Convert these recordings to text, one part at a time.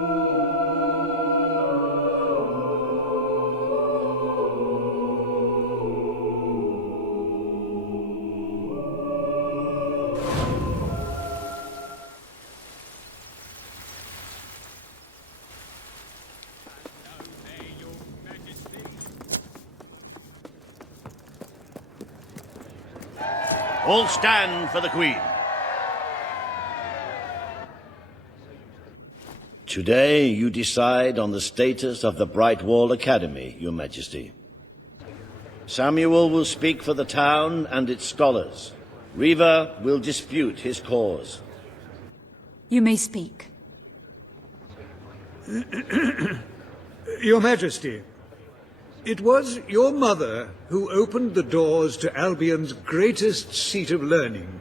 All stand for the Queen. Today you decide on the status of the Brightwall Academy, Your Majesty. Samuel will speak for the town and its scholars. Riva will dispute his cause. You may speak. Your Majesty, it was your mother who opened the doors to Albion's greatest seat of learning.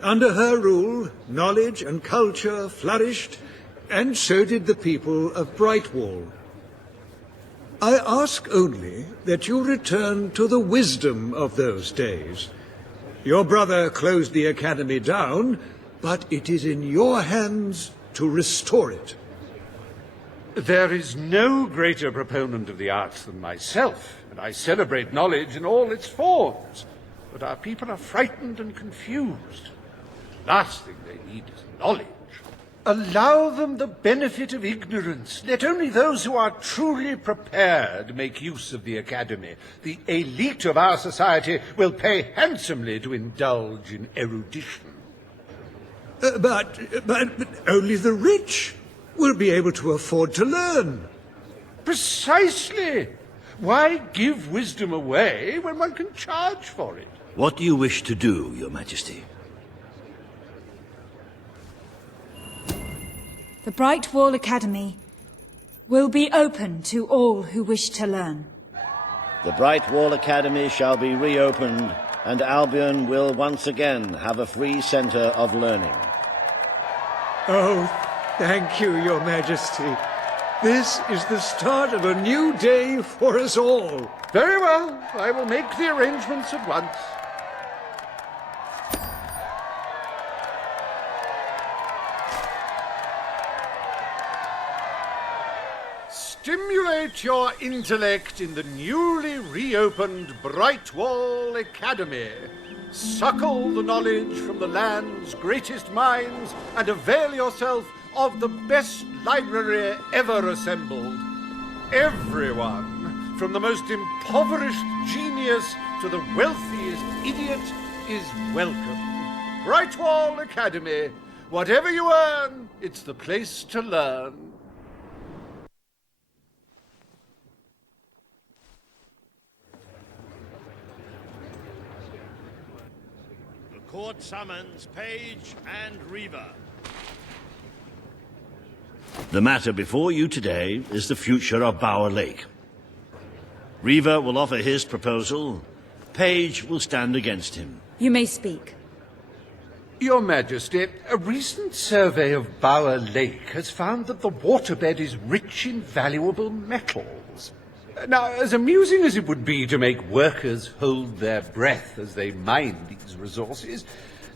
Under her rule, knowledge and culture flourished, and so did the people of Brightwall. I ask only that you return to the wisdom of those days. Your brother closed the academy down, but it is in your hands to restore it. There is no greater proponent of the arts than myself, and I celebrate knowledge in all its forms. But our people are frightened and confused. The last thing they need is knowledge. Allow them the benefit of ignorance. Let only those who are truly prepared make use of the academy. The elite of our society will pay handsomely to indulge in erudition. But only the rich will be able to afford to learn. Precisely. Why give wisdom away when one can charge for it? What do you wish to do, Your Majesty? The Brightwall Academy will be open to all who wish to learn. The Brightwall Academy shall be reopened, and Albion will once again have a free centre of learning. Oh, thank you, Your Majesty. This is the start of a new day for us all. Very well. I will make the arrangements at once. Stimulate your intellect in the newly reopened Brightwall Academy. Suckle the knowledge from the land's greatest minds and avail yourself of the best library ever assembled. Everyone, from the most impoverished genius to the wealthiest idiot, is welcome. Brightwall Academy. Whatever you earn, it's the place to learn. Court summons Page and Riva. The matter before you today is the future of Bower Lake. Riva will offer his proposal. Page will stand against him. You may speak. Your Majesty, a recent survey of Bower Lake has found that the waterbed is rich in valuable metals. Now, as amusing as it would be to make workers hold their breath as they mine these resources,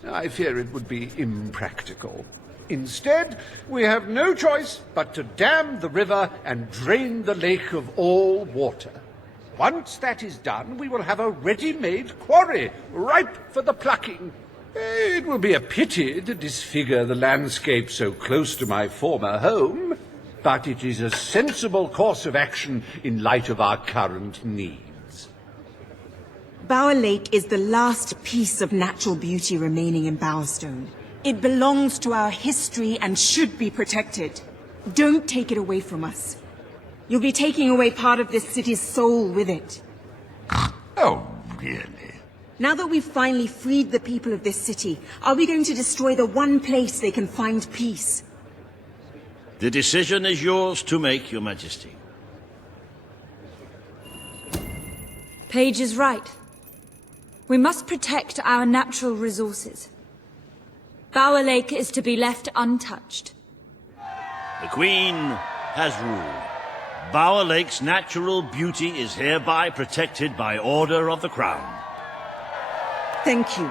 I fear it would be impractical. Instead, we have no choice but to dam the river and drain the lake of all water. Once that is done, we will have a ready-made quarry, ripe for the plucking. It will be a pity to disfigure the landscape so close to my former home, but it is a sensible course of action in light of our current needs. Bower Lake is the last piece of natural beauty remaining in Bowerstone. It belongs to our history and should be protected. Don't take it away from us. You'll be taking away part of this city's soul with it. Oh, really? Now that we've finally freed the people of this city, are we going to destroy the one place they can find peace? The decision is yours to make, Your Majesty. Page is right. We must protect our natural resources. Bower Lake is to be left untouched. The Queen has ruled. Bower Lake's natural beauty is hereby protected by order of the Crown. Thank you.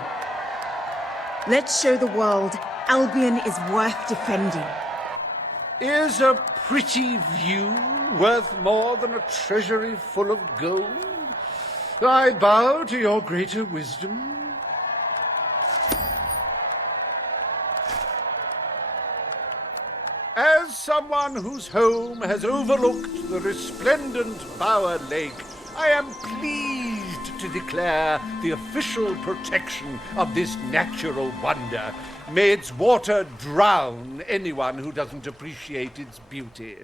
Let's show the world Albion is worth defending. Is a pretty view worth more than a treasury full of gold? I bow to your greater wisdom. As someone whose home has overlooked the resplendent Bower Lake, I am pleased to declare the official protection of this natural wonder. May its water drown anyone who doesn't appreciate its beauty.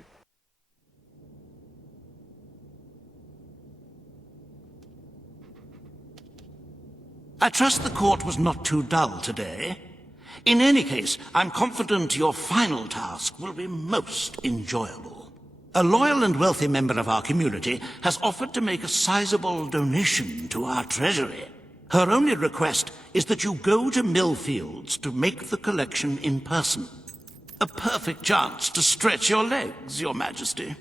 I trust the court was not too dull today. In any case, I'm confident your final task will be most enjoyable. A loyal and wealthy member of our community has offered to make a sizable donation to our treasury. Her only request is that you go to Millfields to make the collection in person. A perfect chance to stretch your legs, Your Majesty.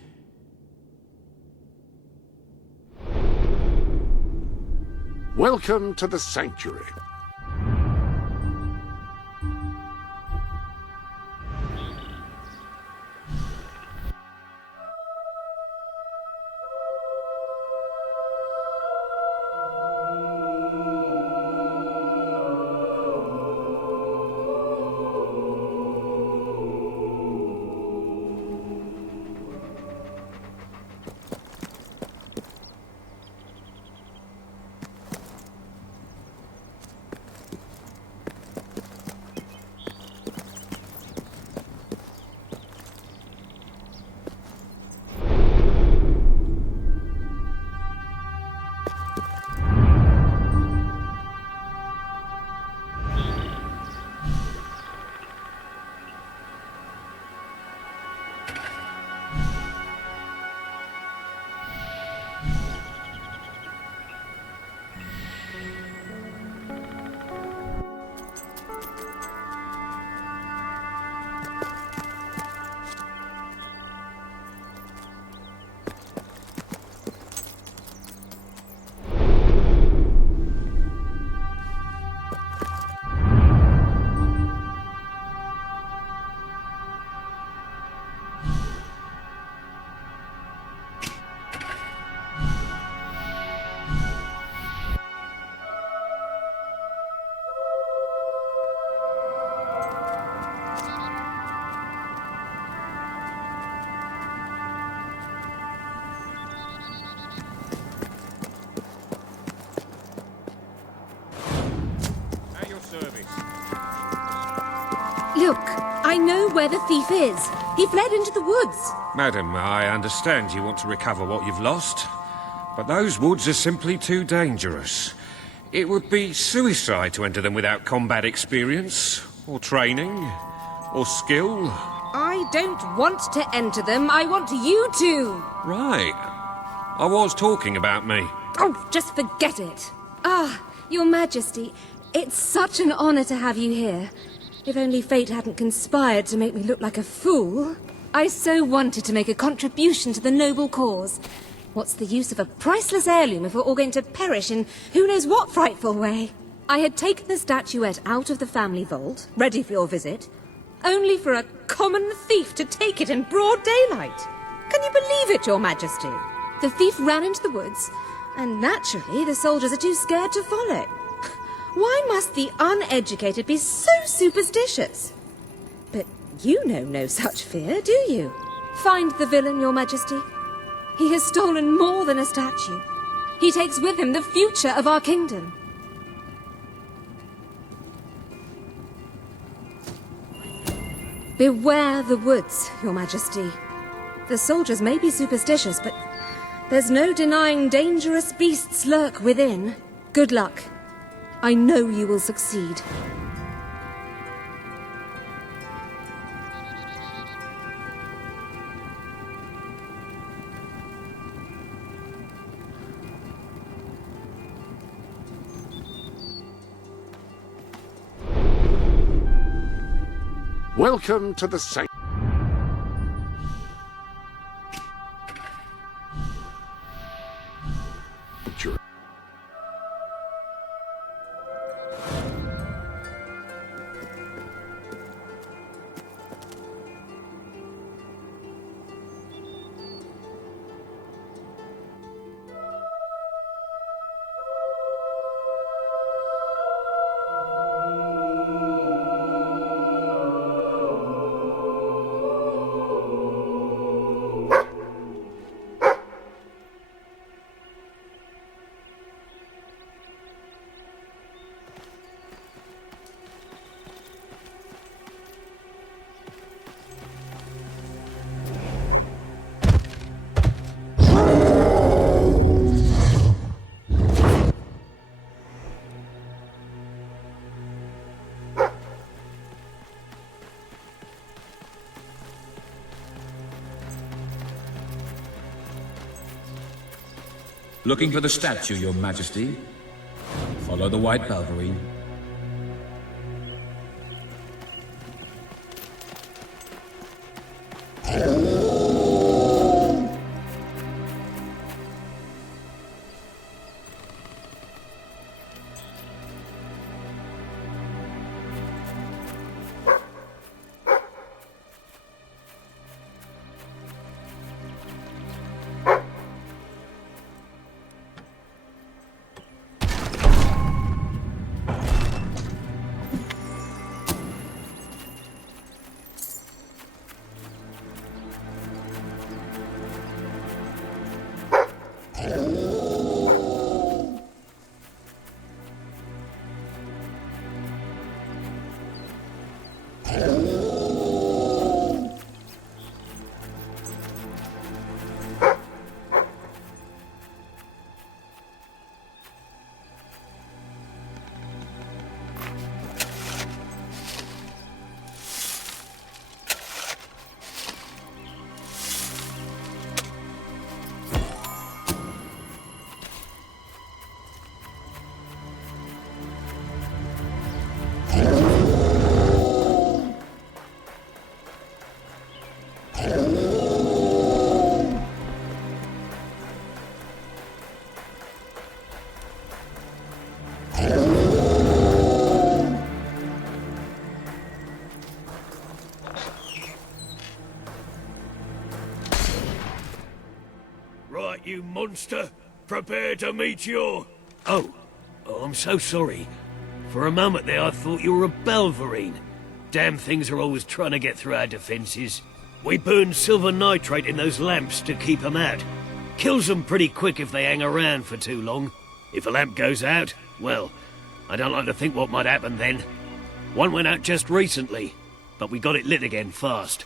Welcome to the Sanctuary. Look, I know where the thief is. He fled into the woods. Madam, I understand you want to recover what you've lost, but those woods are simply too dangerous. It would be suicide to enter them without combat experience, or training, or skill. I don't want to enter them. I want you to. Right. I was talking about me. Oh, just forget it. Ah, Your Majesty, it's such an honor to have you here. If only fate hadn't conspired to make me look like a fool. I so wanted to make a contribution to the noble cause. What's the use of a priceless heirloom if we're all going to perish in who knows what frightful way? I had taken the statuette out of the family vault, ready for your visit, only for a common thief to take it in broad daylight. Can you believe it, Your Majesty? The thief ran into the woods, and naturally the soldiers are too scared to follow. Why must the uneducated be so superstitious? But you know no such fear, do you? Find the villain, Your Majesty. He has stolen more than a statue. He takes with him the future of our kingdom. Beware the woods, Your Majesty. The soldiers may be superstitious, but there's no denying dangerous beasts lurk within. Good luck. I know you will succeed. Welcome to the Sanctuary. Looking for the statue, Your Majesty. Follow the white Balverine. Right, you monster. Prepare to meet your... Oh, I'm so sorry. For a moment there I thought you were a Balverine. Damn things are always trying to get through our defenses. We burn silver nitrate in those lamps to keep them out. Kills them pretty quick if they hang around for too long. If a lamp goes out, well, I don't like to think what might happen then. One went out just recently, but we got it lit again fast.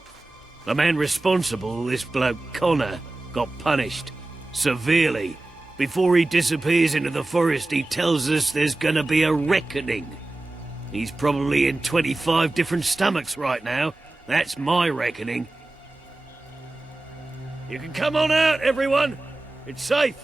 The man responsible, this bloke Connor, got punished. Severely. Before he disappears into the forest, he tells us there's gonna be a reckoning. He's probably in 25 different stomachs right now. That's my reckoning. You can come on out, everyone. It's safe.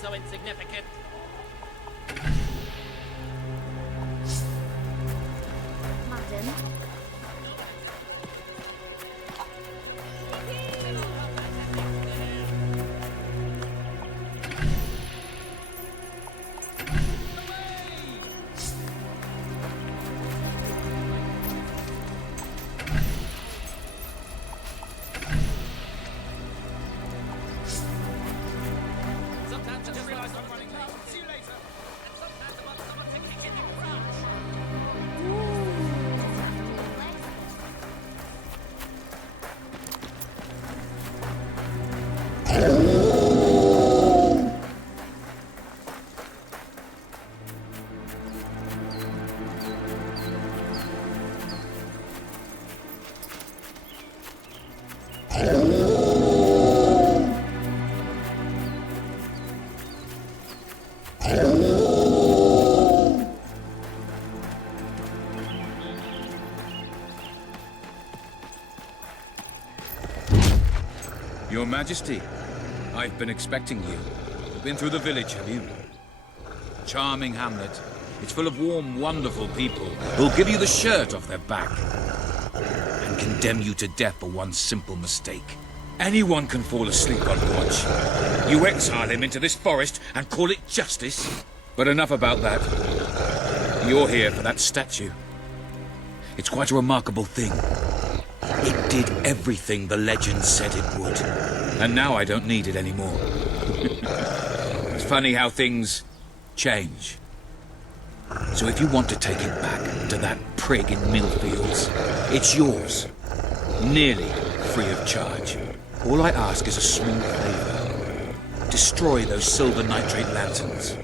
So insignificant. Madam. Your Majesty, I've been expecting you. Been through the village, have you? Charming hamlet. It's full of warm, wonderful people who'll give you the shirt off their back and condemn you to death for one simple mistake. Anyone can fall asleep on watch. You exile him into this forest and call it justice? But enough about that. You're here for that statue. It's quite a remarkable thing. It did everything the legend said it would. And now I don't need it anymore. It's funny how things change. So if you want to take it back to that prig in Millfields, it's yours. Nearly free of charge. All I ask is a small favor. Destroy those silver nitrate lanterns.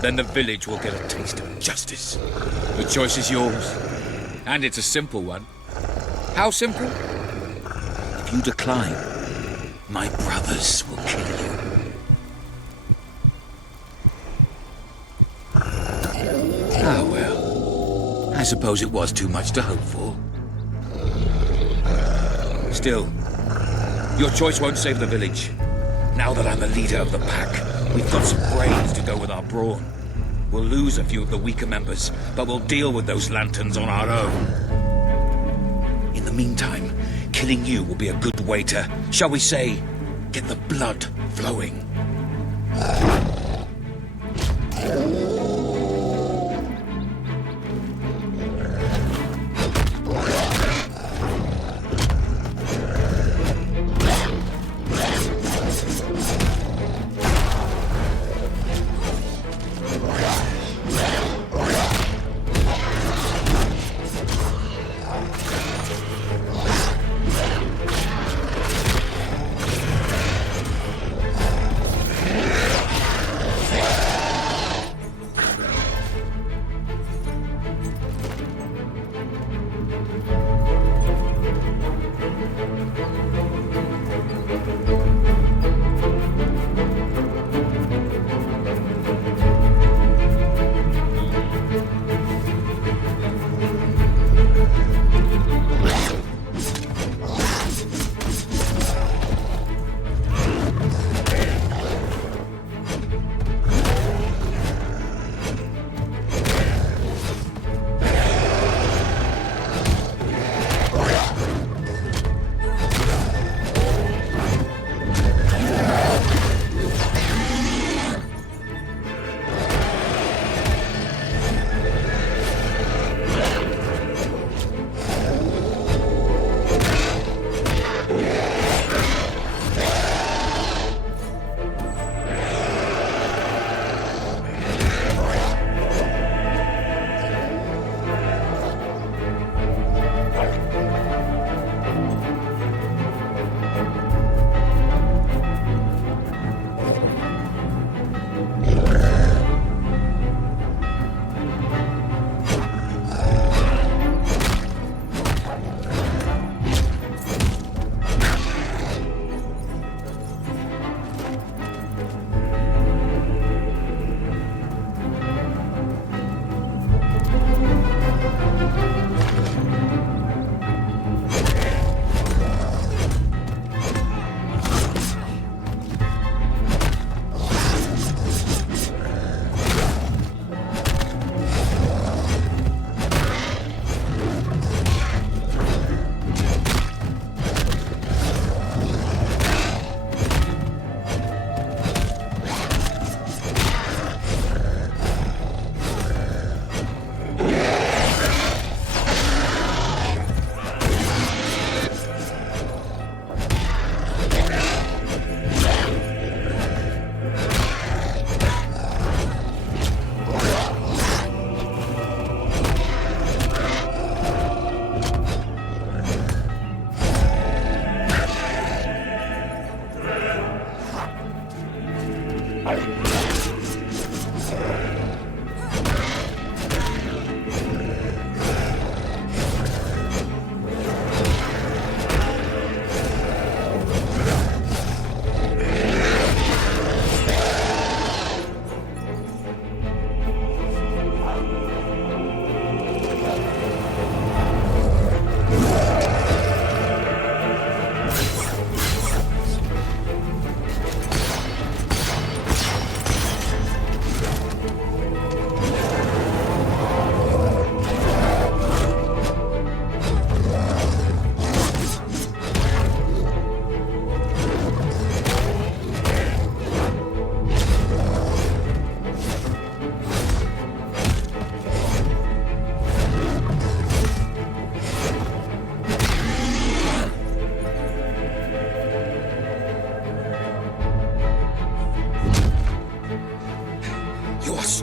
Then the village will get a taste of justice. The choice is yours. And it's a simple one. How simple? If you decline, my brothers will kill you. Ah, well. I suppose it was too much to hope for. Still, your choice won't save the village. Now that I'm the leader of the pack, we've got some brains to go with our brawn. We'll lose a few of the weaker members, but we'll deal with those lanterns on our own. In the meantime, killing you will be a good way to, shall we say, get the blood flowing.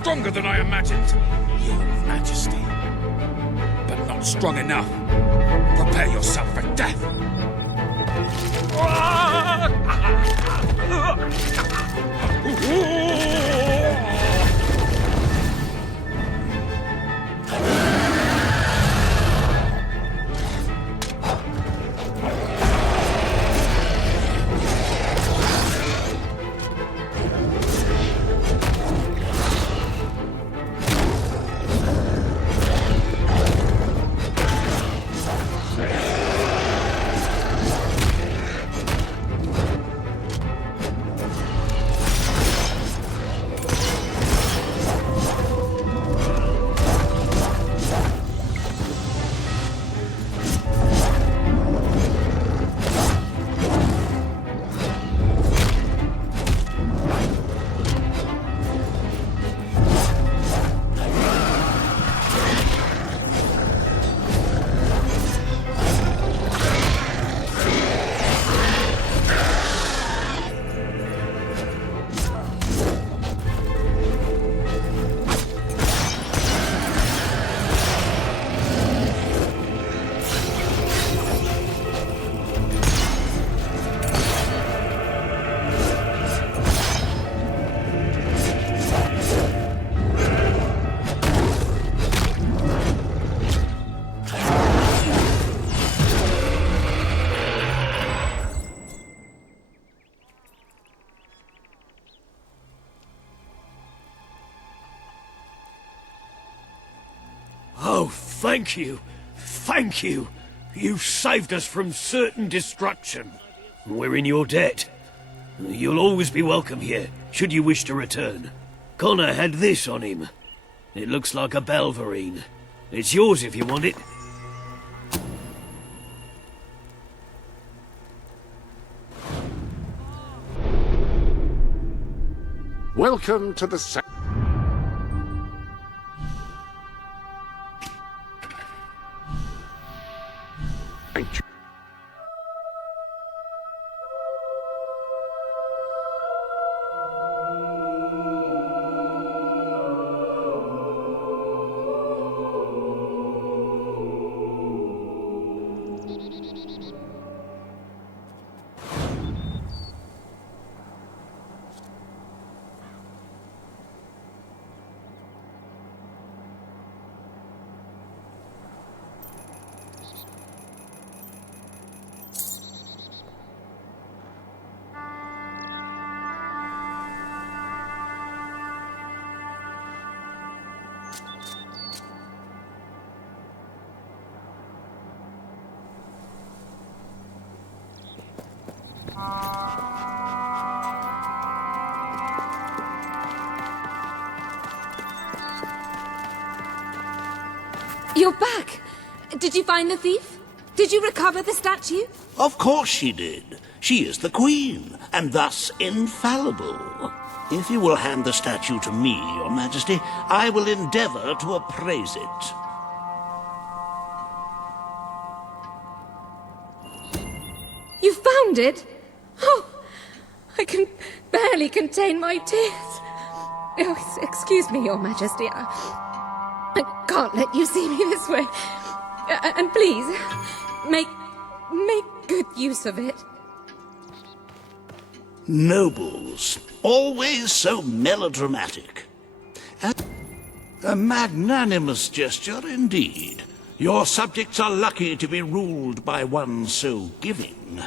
stronger than I imagined. Your Majesty. But not strong enough. Prepare yourself for death. Oh, thank you. Thank you. You saved us from certain destruction. We're in your debt. You'll always be welcome here, should you wish to return. Connor had this on him. It looks like a Belverine. It's yours if you want it. Welcome to the sanctuary. You're back! Did you find the thief? Did you recover the statue? Of course she did. She is the queen, and thus infallible. If you will hand the statue to me, Your Majesty, I will endeavor to appraise it. You found it? Oh, I can barely contain my tears. Oh, excuse me, Your Majesty. I can't let you see me this way. And please, make good use of it. Nobles, always so melodramatic. A magnanimous gesture indeed. Your subjects are lucky to be ruled by one so giving.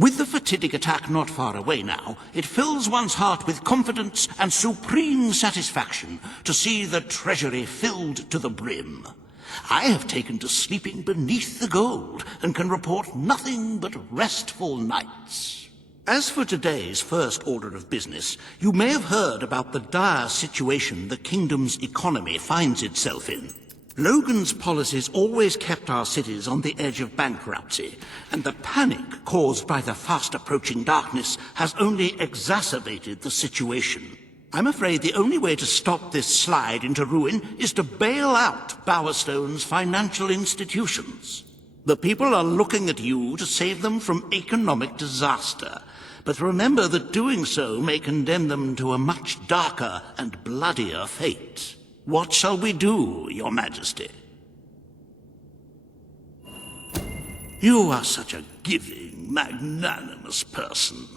With the fatidic attack not far away now, it fills one's heart with confidence and supreme satisfaction to see the treasury filled to the brim. I have taken to sleeping beneath the gold and can report nothing but restful nights. As for today's first order of business, you may have heard about the dire situation the kingdom's economy finds itself in. Logan's policies always kept our cities on the edge of bankruptcy, and the panic caused by the fast-approaching darkness has only exacerbated the situation. I'm afraid the only way to stop this slide into ruin is to bail out Bowerstone's financial institutions. The people are looking at you to save them from economic disaster. But remember that doing so may condemn them to a much darker and bloodier fate. What shall we do, Your Majesty? You are such a giving, magnanimous person.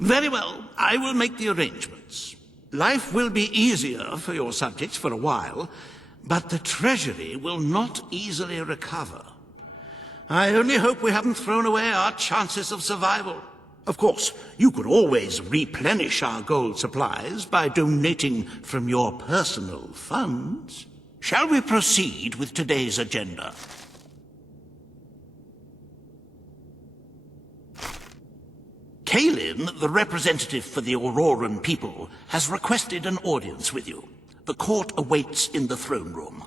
Very well, I will make the arrangements. Life will be easier for your subjects for a while, but the treasury will not easily recover. I only hope we haven't thrown away our chances of survival. Of course, you could always replenish our gold supplies by donating from your personal funds. Shall we proceed with today's agenda? Kalin, the representative for the Auroran people, has requested an audience with you. The court awaits in the throne room.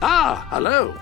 Ah, hello.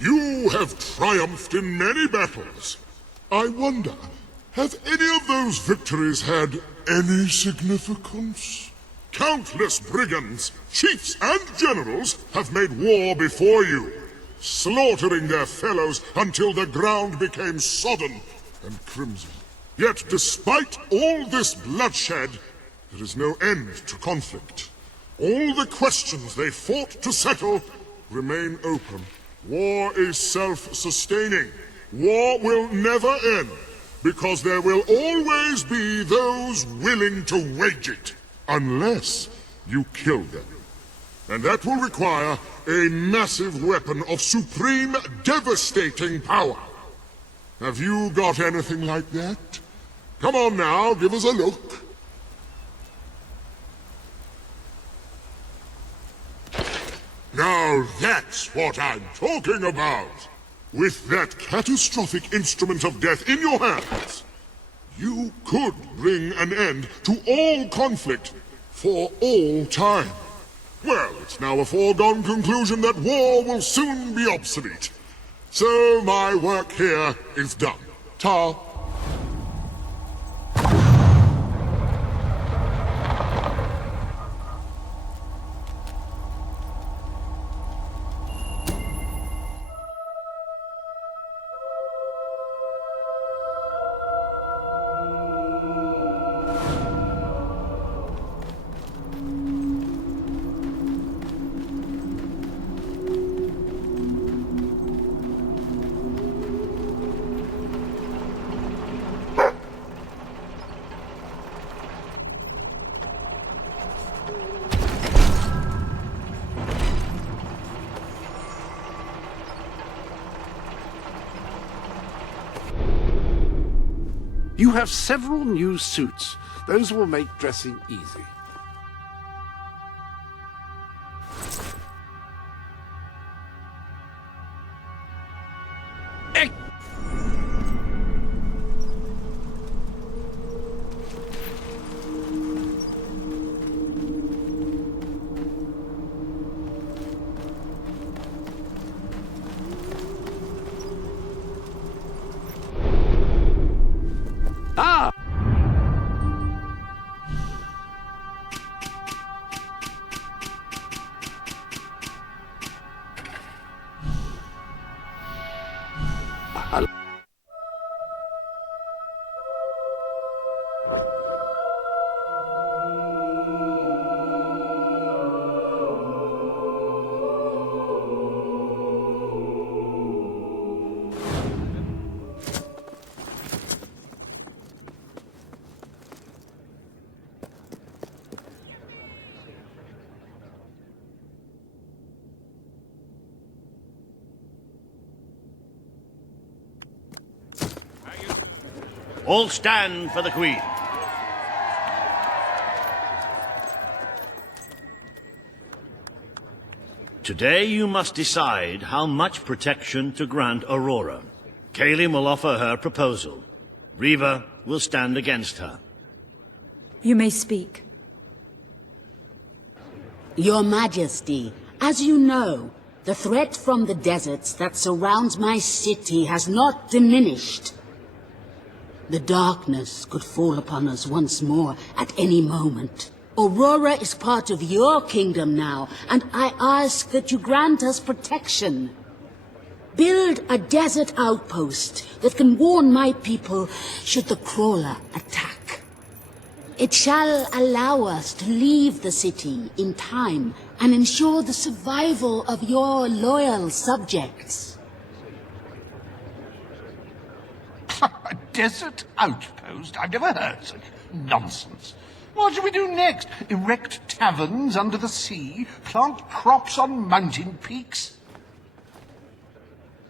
You have triumphed in many battles. I wonder, have any of those victories had any significance? Countless brigands, chiefs and generals have made war before you, slaughtering their fellows until the ground became sodden and crimson. Yet despite all this bloodshed, there is no end to conflict. All the questions they fought to settle remain open. War is self-sustaining. War will never end, because there will always be those willing to wage it, unless you kill them. And that will require a massive weapon of supreme, devastating power. Have you got anything like that? Come on now, give us a look. Now that's what I'm talking about! With that catastrophic instrument of death in your hands, you could bring an end to all conflict For all time. Well, it's now a foregone conclusion that war will soon be obsolete. So my work here is done. Ta. You have several new suits. Those will make dressing easy. Ah! All stand for the Queen. Today you must decide how much protection to grant Aurora. Kalim will offer her proposal. Riva will stand against her. You may speak. Your Majesty, as you know, the threat from the deserts that surrounds my city has not diminished. The darkness could fall upon us once more at any moment. Aurora is part of your kingdom now, and I ask that you grant us protection. Build a desert outpost that can warn my people should the crawler attack. It shall allow us to leave the city in time and ensure the survival of your loyal subjects. A desert outpost? I've never heard such nonsense. What shall we do next? Erect taverns under the sea? Plant crops on mountain peaks?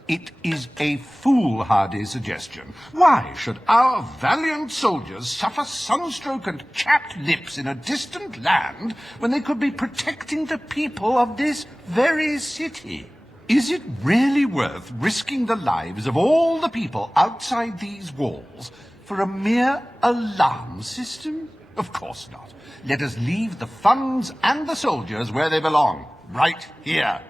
It is a foolhardy suggestion. Why should our valiant soldiers suffer sunstroke and chapped lips in a distant land when they could be protecting the people of this very city? Is it really worth risking the lives of all the people outside these walls for a mere alarm system? Of course not. Let us leave the funds and the soldiers where they belong, right here.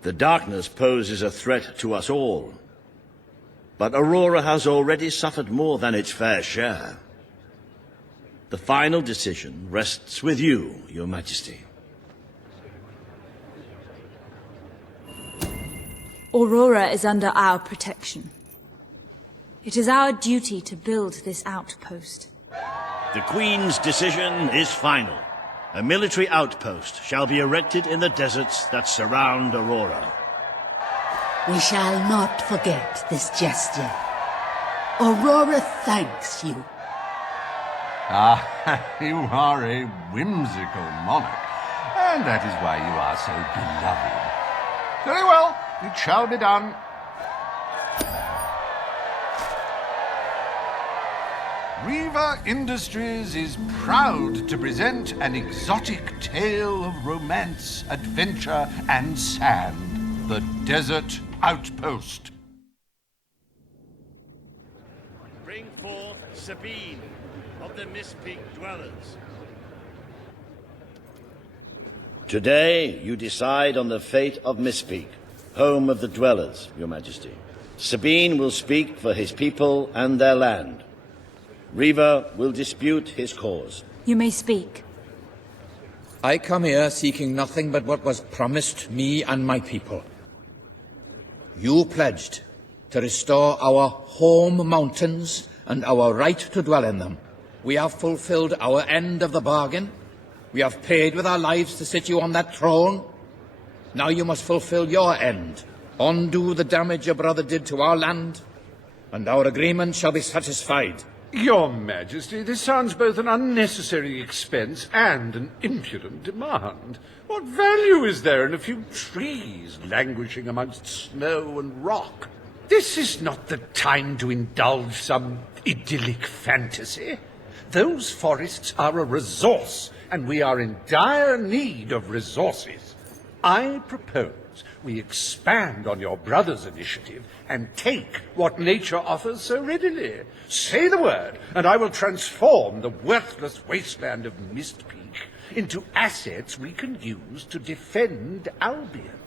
The darkness poses a threat to us all. But Aurora has already suffered more than its fair share. The final decision rests with you, Your Majesty. Aurora is under our protection. It is our duty to build this outpost. The Queen's decision is final. A military outpost shall be erected in the deserts that surround Aurora. We shall not forget this gesture. Aurora thanks you. Ah, you are a whimsical monarch, and that is why you are so beloved. Very well, it shall be done. Riva Industries is proud to present an exotic tale of romance, adventure, and sand. The Desert Outpost. Bring forth Sabine of the Mist Peak Dwellers. Today, you decide on the fate of Mistpeak, home of the Dwellers, Your Majesty. Sabine will speak for his people and their land. Riva will dispute his cause. You may speak. I come here seeking nothing but what was promised me and my people. You pledged to restore our home mountains and our right to dwell in them. We have fulfilled our end of the bargain. We have paid with our lives to sit you on that throne. Now you must fulfill your end. Undo the damage your brother did to our land, and our agreement shall be satisfied. Your Majesty, this sounds both an unnecessary expense and an impudent demand. What value is there in a few trees languishing amongst snow and rock? This is not the time to indulge some idyllic fantasy. Those forests are a resource, and we are in dire need of resources. I propose we expand on your brother's initiative and take what nature offers so readily. Say the word, and I will transform the worthless wasteland of Mistpeak into assets we can use to defend Albion.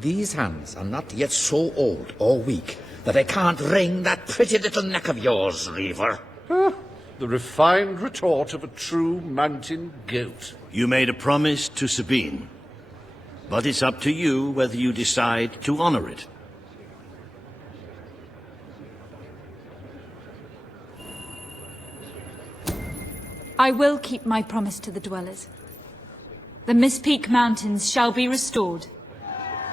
These hands are not yet so old or weak that I can't wring that pretty little neck of yours, Reaver. The refined retort of a true mountain goat. You made a promise to Sabine, but it's up to you whether you decide to honor it. I will keep my promise to the Dwellers. The Mistpeak Mountains shall be restored.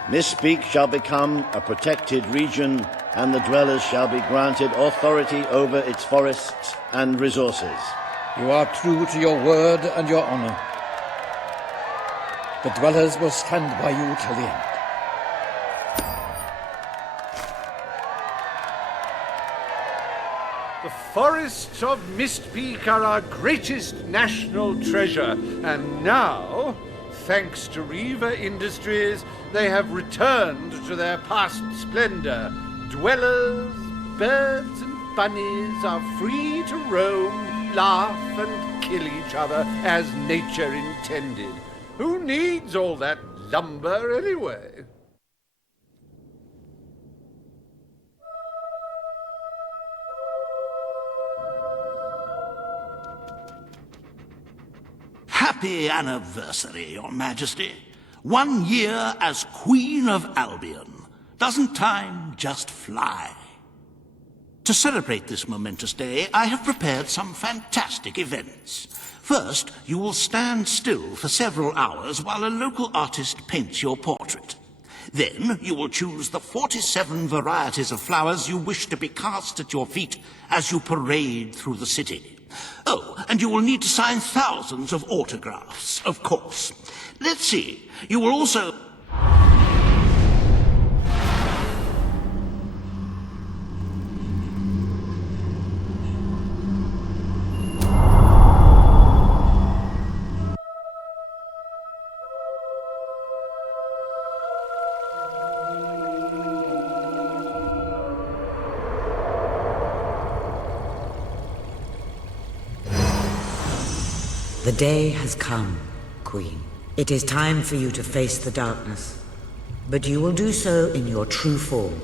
Mistpeak shall become a protected region, and the Dwellers shall be granted authority over its forests and resources. You are true to your word and your honor. The Dwellers will stand by you till the end. The forests of Mistpeak are our greatest national treasure, and now, thanks to Riva Industries, they have returned to their past splendor. Dwellers, birds, and bunnies are free to roam, laugh, and kill each other as nature intended. Who needs all that lumber anyway? Happy anniversary, Your Majesty. 1 year as Queen of Albion. Doesn't time just fly? To celebrate this momentous day, I have prepared some fantastic events. First, you will stand still for several hours while a local artist paints your portrait. Then, you will choose the 47 varieties of flowers you wish to be cast at your feet as you parade through the city. Oh, and you will need to sign thousands of autographs, of course. Let's see, you will also... The day has come, Queen. It is time for you to face the darkness. But you will do so in your true form.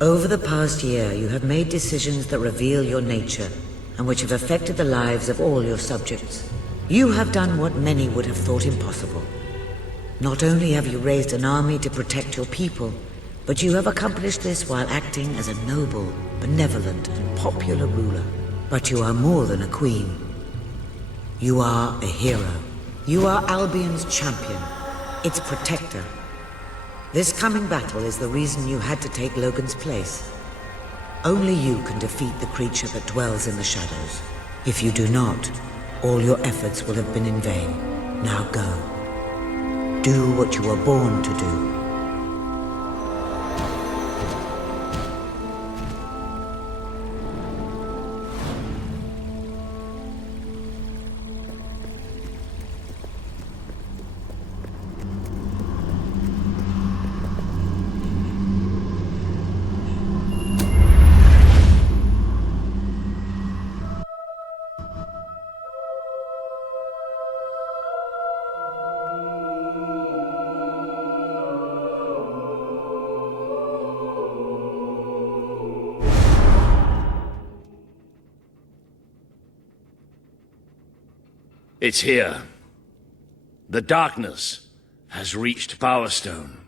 Over the past year, you have made decisions that reveal your nature, and which have affected the lives of all your subjects. You have done what many would have thought impossible. Not only have you raised an army to protect your people, but you have accomplished this while acting as a noble, benevolent, and popular ruler. But you are more than a queen. You are a hero. You are Albion's champion, its protector. This coming battle is the reason you had to take Logan's place. Only you can defeat the creature that dwells in the shadows. If you do not, all your efforts will have been in vain. Now go. Do what you were born to do. It's here. The darkness has reached Powerstone.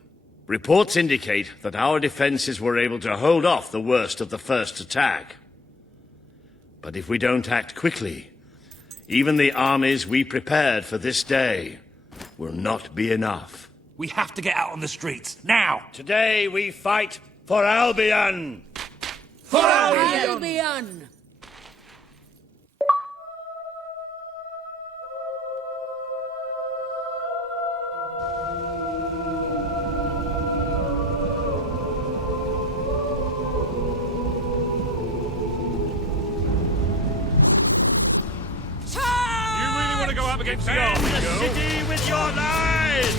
Reports indicate that our defenses were able to hold off the worst of the first attack. But if we don't act quickly, even the armies we prepared for this day will not be enough. We have to get out on the streets, now! Today we fight for Albion! For Albion! Go up against Defend the city with your lives!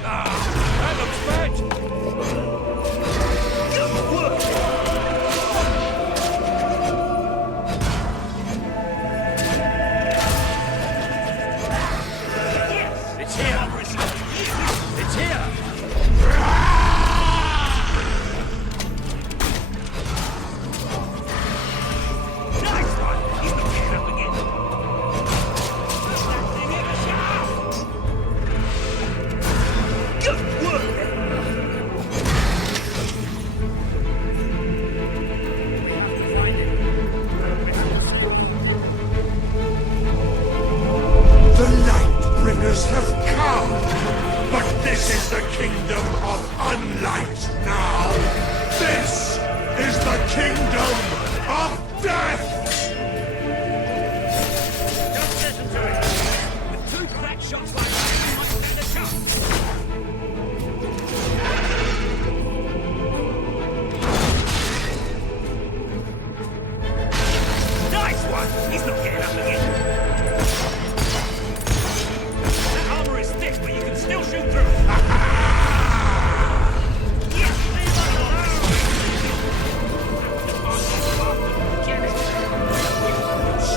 That looks bad! It's here! It's here! The Lightbringers have come! But this is the kingdom of unlight now! This is the kingdom of death! Don't listen to it! With two crack shots like that, you might stand a chance! Nice one! He's not getting up again! But you can still shoot through it. Yes, leave us alone. Get it.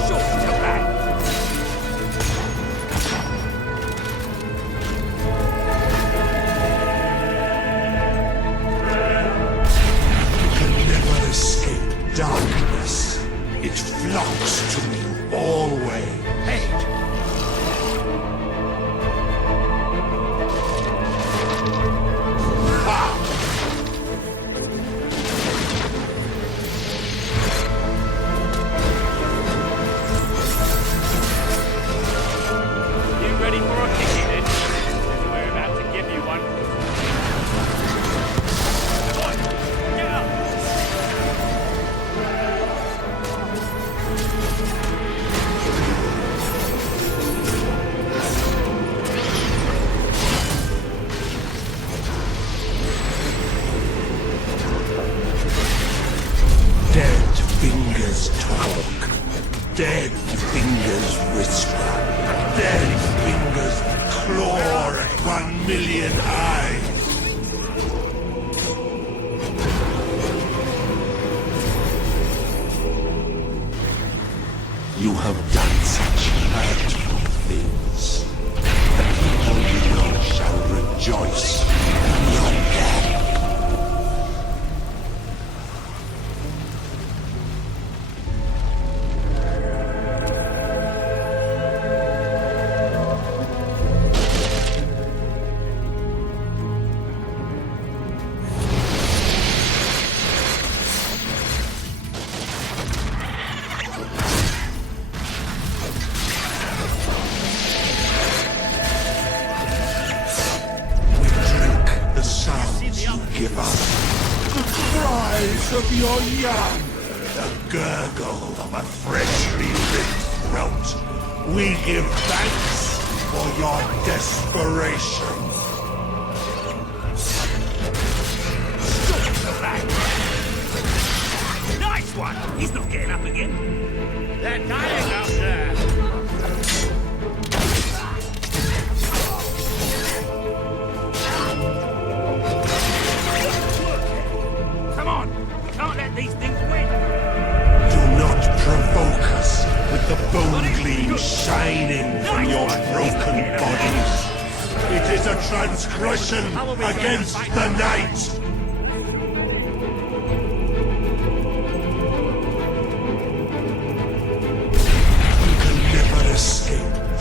Short to that. You can never escape darkness. It flocks to you always. Hey. Dead fingers whisper. Dead fingers claw at 1,000,000 eyes. You have done such hurtful things. The people you know shall rejoice in your death. Give up. The cries of your young, the gurgle of a freshly ripped throat. We give thanks for your desperation. Nice one! He's not getting up again. They're dying out there. These things win. Do not provoke us with the bone gleam shining from your broken bodies. It is a transgression against the night.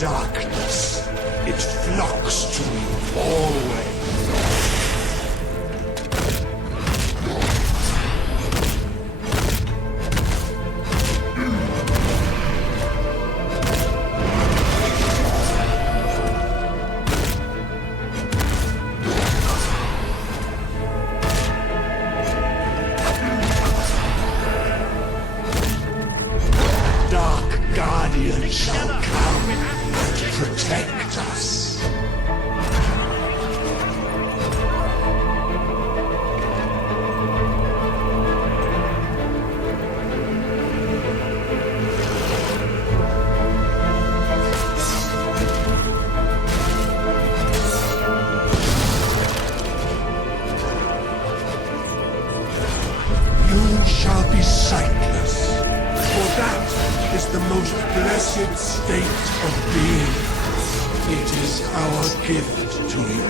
darkness, it flocks to me always. Shall come to protect us. You shall be sightless, for that is the most blessed state of being. It is our gift to you.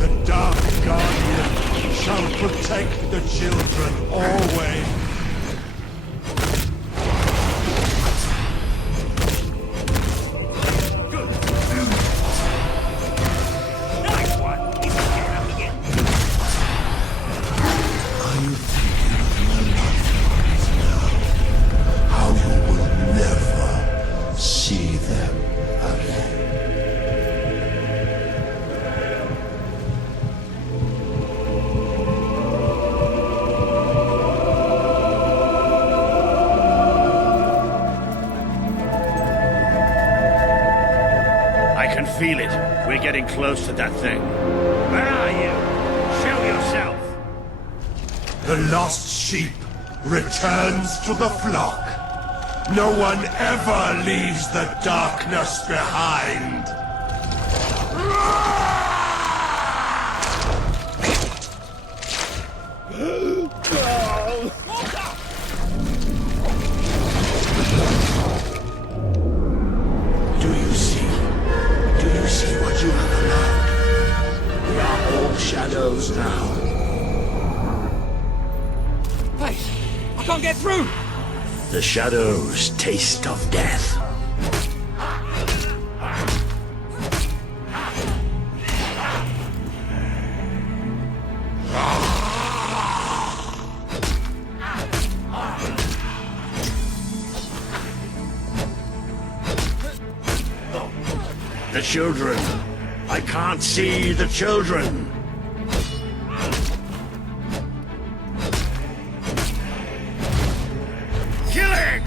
The Dark Guardian shall protect the children always. Are you thinking of your loved ones now? How you will never see them again? I can feel it. We're getting close to that thing. Where are you? Show yourself! The lost sheep returns to the flock. No one ever leaves the darkness behind. Do you see? Do you see what you have allowed? We are all shadows now. Hey, I can't get through! The shadows taste of death. The children. I can't see the children. Kill it!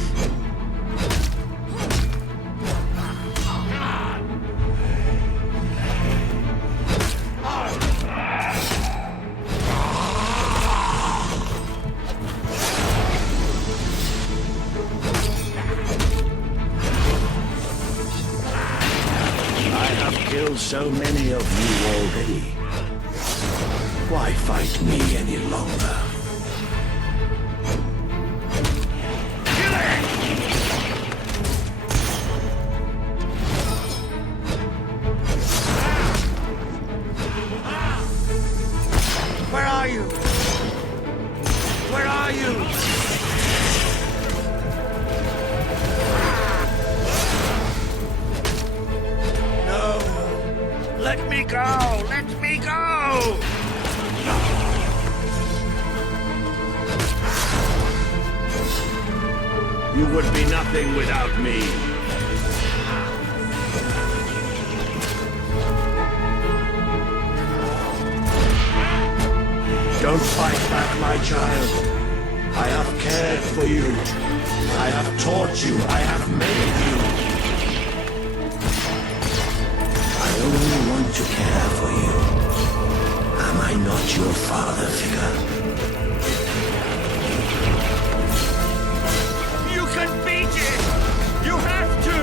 I have killed so many of you already. Why fight me any longer? Where are you? Where are you? No! Let me go! Let me go! You would be nothing without me. Don't fight back, my child. I have cared for you. I have taught you. I have made you. I only want to care for you. Am I not your father figure? You can beat it! You have to!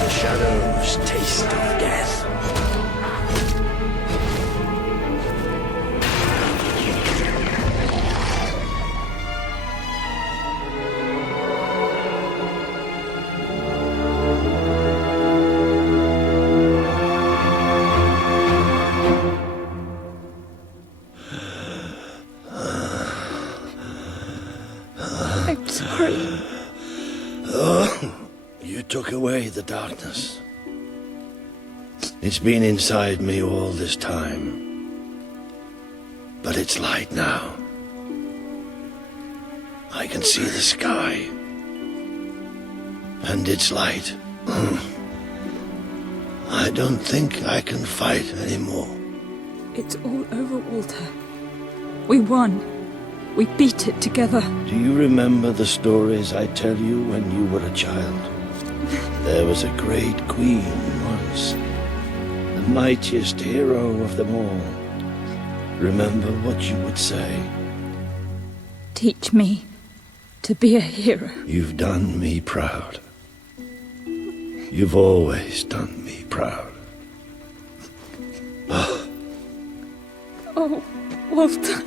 The shadows taste of death. You took away the darkness. It's been inside me all this time. But it's light now. I can see the sky. And it's light. I don't think I can fight anymore. It's all over, Walter. We won. We beat it together. Do you remember the stories I tell you when you were a child? There was a great queen once, the mightiest hero of them all. Remember what you would say. Teach me to be a hero. You've done me proud. You've always done me proud. Oh, Walter.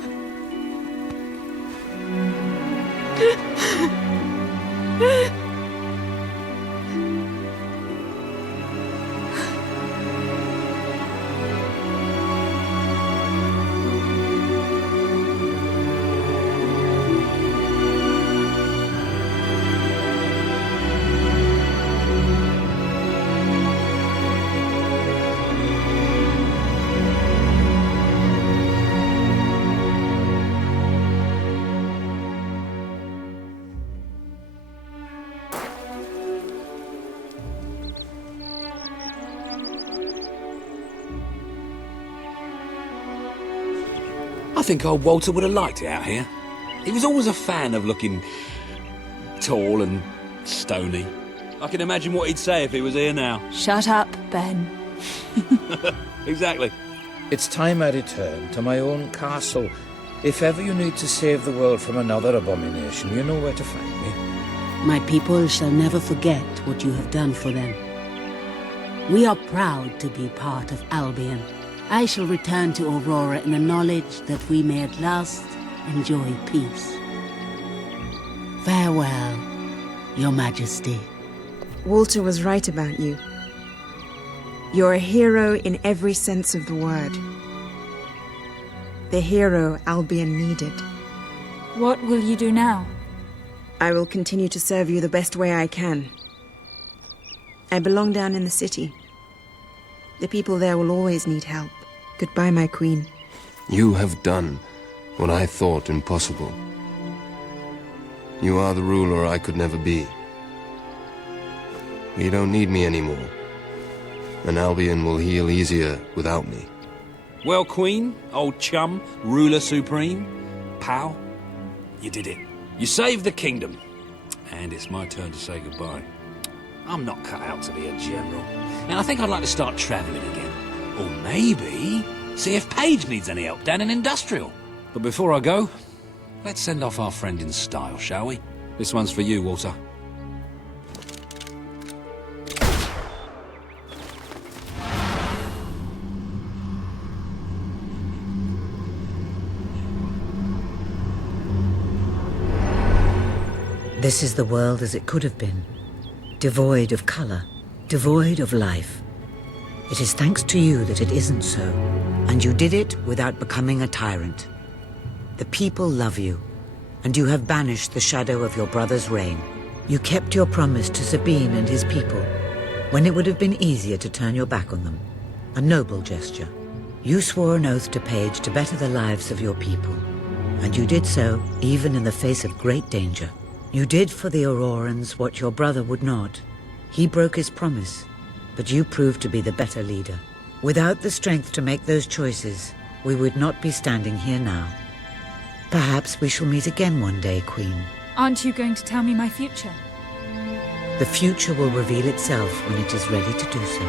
I think old Walter would have liked it out here. He was always a fan of looking tall and stony. I can imagine what he'd say if he was here now. Shut up, Ben. Exactly. It's time I return to my own castle. If ever you need to save the world from another abomination, you know where to find me. My people shall never forget what you have done for them. We are proud to be part of Albion. I shall return to Aurora in the knowledge that we may at last enjoy peace. Farewell, Your Majesty. Walter was right about you. You're a hero in every sense of the word. The hero Albion needed. What will you do now? I will continue to serve you the best way I can. I belong down in the city. The people there will always need help. Goodbye, my queen. You have done what I thought impossible. You are the ruler I could never be. You don't need me anymore, and Albion will heal easier without me. Well, Queen, old chum, ruler supreme, pal, you did it. You saved the kingdom, and it's my turn to say goodbye. I'm not cut out to be a general, and I think I'd like to start travelling again. Or maybe see if Paige needs any help down in Industrial. But before I go, let's send off our friend in style, shall we? This one's for you, Walter. This is the world as it could have been, devoid of color, devoid of life. It is thanks to you that it isn't so, and you did it without becoming a tyrant. The people love you, and you have banished the shadow of your brother's reign. You kept your promise to Sabine and his people, when it would have been easier to turn your back on them. A noble gesture. You swore an oath to Paige to better the lives of your people, and you did so even in the face of great danger. You did for the Aurorans what your brother would not. He broke his promise, but you proved to be the better leader. Without the strength to make those choices, we would not be standing here now. Perhaps we shall meet again one day, Queen. Aren't you going to tell me my future? The future will reveal itself when it is ready to do so.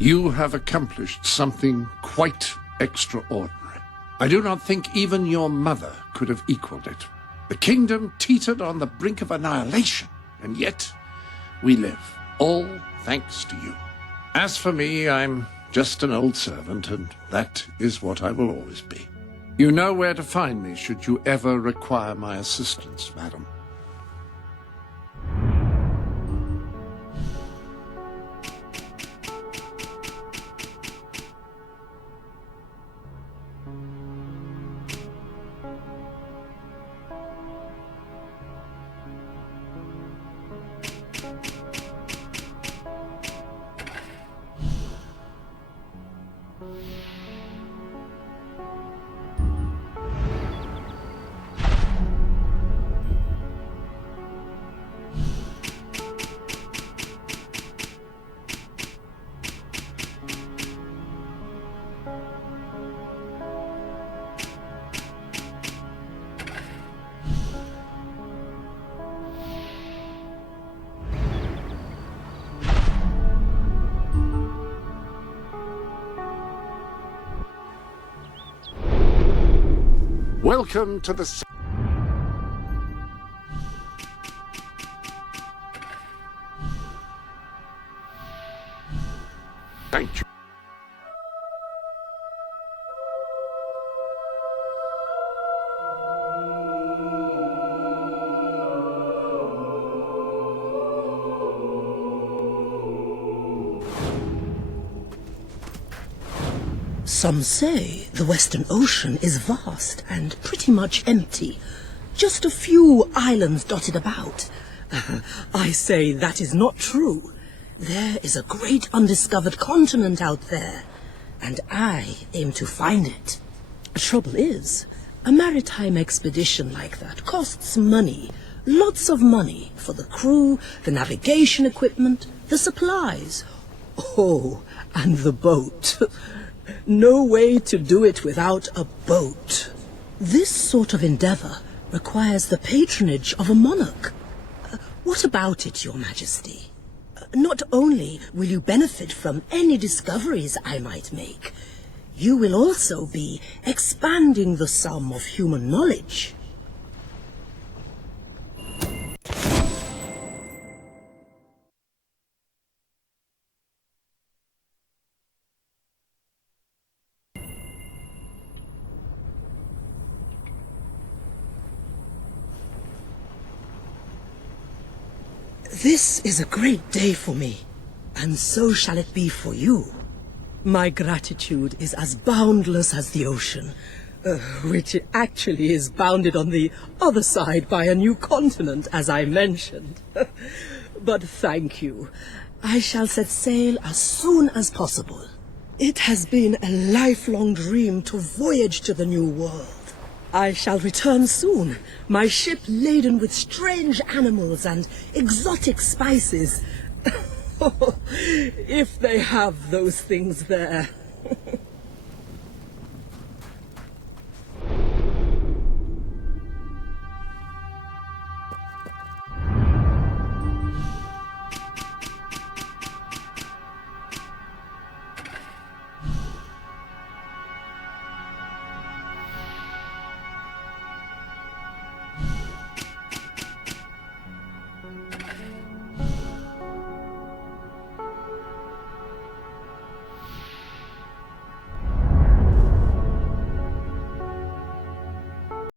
You have accomplished something quite extraordinary. I do not think even your mother could have equaled it. The kingdom teetered on the brink of annihilation, and yet we live, all thanks to you. As for me, I'm just an old servant, and that is what I will always be. You know where to find me should you ever require my assistance, madam. Welcome to the... Thank you. Some say the Western Ocean is vast and pretty much empty. Just a few islands dotted about. I say that is not true. There is a great undiscovered continent out there, and I aim to find it. Trouble is, a maritime expedition like that costs money. Lots of money for the crew, the navigation equipment, the supplies. Oh, and the boat. No way to do it without a boat. This sort of endeavor requires the patronage of a monarch. What about it, Your Majesty? Not only will you benefit from any discoveries I might make, you will also be expanding the sum of human knowledge. This is a great day for me, and so shall it be for you. My gratitude is as boundless as the ocean, which actually is bounded on the other side by a new continent, as I mentioned. But thank you. I shall set sail as soon as possible. It has been a lifelong dream to voyage to the New World. I shall return soon, my ship laden with strange animals and exotic spices. If they have those things there.